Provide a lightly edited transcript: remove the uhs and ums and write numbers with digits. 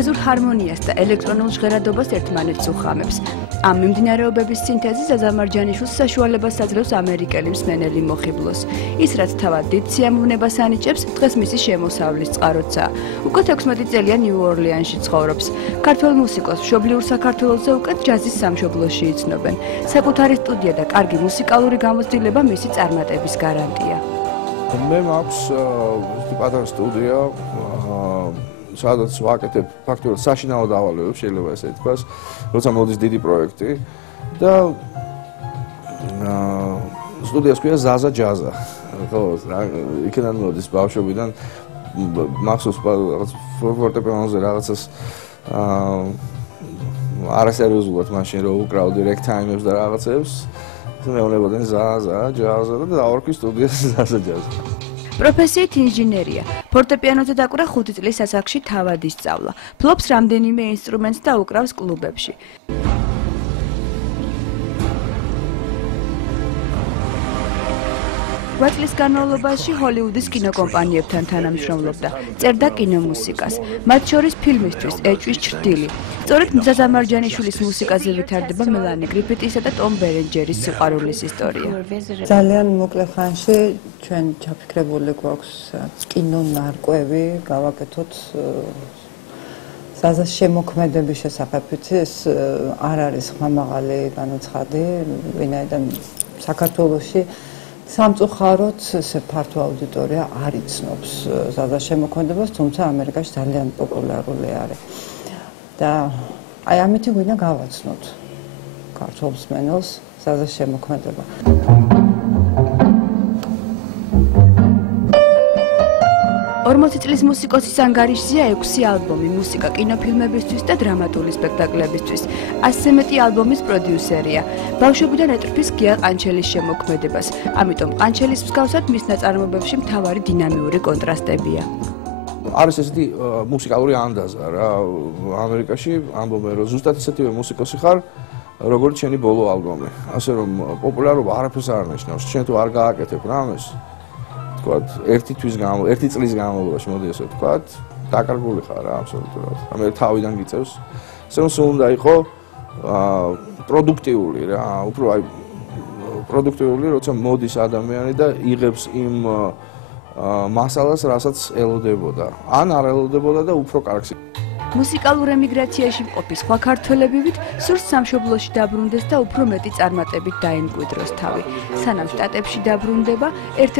ჯაზურ ჰარმონიას და ელექტრონულ ჟღერადობას ერთმანეთს უხამებს. Ამ მიმდინარეობების სინთეზი ზაზა მარჯანიშვილს საშუალებას აძლევს ამერიკელი მსმენელი მოხიბლოს. ის რაც თავად დიდ სიამოვნებას ანიჭებს, დღეს მისი შემოსავლის წყაროცა. უკვე 16 წელია ნიუ-ორლეანში ცხოვრობს. ქართველ მუსიკოს მშობლიურ საქართველოზე უკეთ ჯაზის სამშობლოში იცნობენ. საკუთარი სტუდია და კარგი მუსიკალური გამოცდილება მისი წარმატების გარანტია. მე მაქვს პატარა სტუდია, სადაც ვაკეთებ ფაქტობრივად საშინაო დავალებებს, შეიძლება ესე ითქვას, როცა მოდის დიდი პროექტი და სტუდიას ქვია ზაზა ჯაზა. ხო, იქიდან მოდის ბავშვობიდან მახსოვს რაღაც ფორტეპიანოზე რაღაცას არასერიოზულად მაშინ რო უკრავდი რეგ-ტაიმებს და რაღაცებს მეუბნებოდნენ ზაზა ჯაზა და დავარქვი სტუდიას ზაზა ჯაზა. პროფესიით ინჟინერია. ფორტეპიანოზე დაკვრა 5 წლის ასაკში თავად ისწავლა. ფლობს რამდენიმე ინსტრუმენტს და უკრავს კლუბებში. Ვაწლის განმავლობაში ჰოლივუდის კინოკომპანიებთან თანამშრომლობდა. წერდა კინომუსიკას. მათ შორის ფილმისთვის ეჭვის ჩრდილი. სწორედ ზაზა მარჯანიშვილის მუსიკაზე ვითარდება მელანი გრიფიტისა და ტომ ბერენჯერის სიყვარულის ისტორია. ძალიან მოკლე ხანში ჩვენ ჩაფიქრებული გვაქვს კინონარკვევი, გავაკეთოთ ზაზას შემოქმედების შესახებით. ეს არ არის ხმამაღალი განაცხადი, ვინაიდან საქართველოში სამწუხაროდ ესე ფართო აუდიტორია არ იცნობს ზაზას შემოქმედებას, თუმცა ამერიკაში ძალიან პოპულარული არის. და აი ამით გვინდა გავაცნოთ ქართულ მსმენელს ზაზას შემოქმედება. 40 წლის მუსიკოსის ანგარიშზეა 6 ალბომი მუსიკა კინოფილმებისთვის და დრამატული სპექტაკლებისთვის. 100-ზე მეტი ალბომის პროდიუსერია. ბავშვობიდან ეტრფის გია ყანჩელის შემოქმედებას. ამიტომ ყანჩელის მსგავსად მის ნაწარმოებებში მთავარი დინამიური კონტრასტებია. არის ესეთი მუსიკალური ანდაზა რა ამერიკაში ამბობენ რომ ზუსტად ისეთივე მუსიკოსი ხარ როგორც შენი ბოლო ალბომი. ასე რომ პოპულარობა არაფერს არ ნიშნავს. შენ თუ არ გააკეთებ რამეს თქვათ ერთი წლის განმავლობაში მოდი ასე ვთქვათ, დაკარგული ხარ რა აბსოლუტურად. ამერ თავიდან გიწევს. ესე რომ სულ უნდა იყო პროდუქტიული რა, უფრო აი პროდუქტიული, როცა მოდის ადამიანი და იღებს იმ მასალას, რასაც ელოდებოდა. ან არ ელოდებოდა და უფრო კარგს. მუსიკალურ ემიგრაციაში მყოფი სხვა ქართველებივით სურს სამშობლოში დაბრუნდეს და უფრო მეტი წარმატებით დაემკვიდროს თავი. სანამ შტატებში დაბრუნდება, ერთ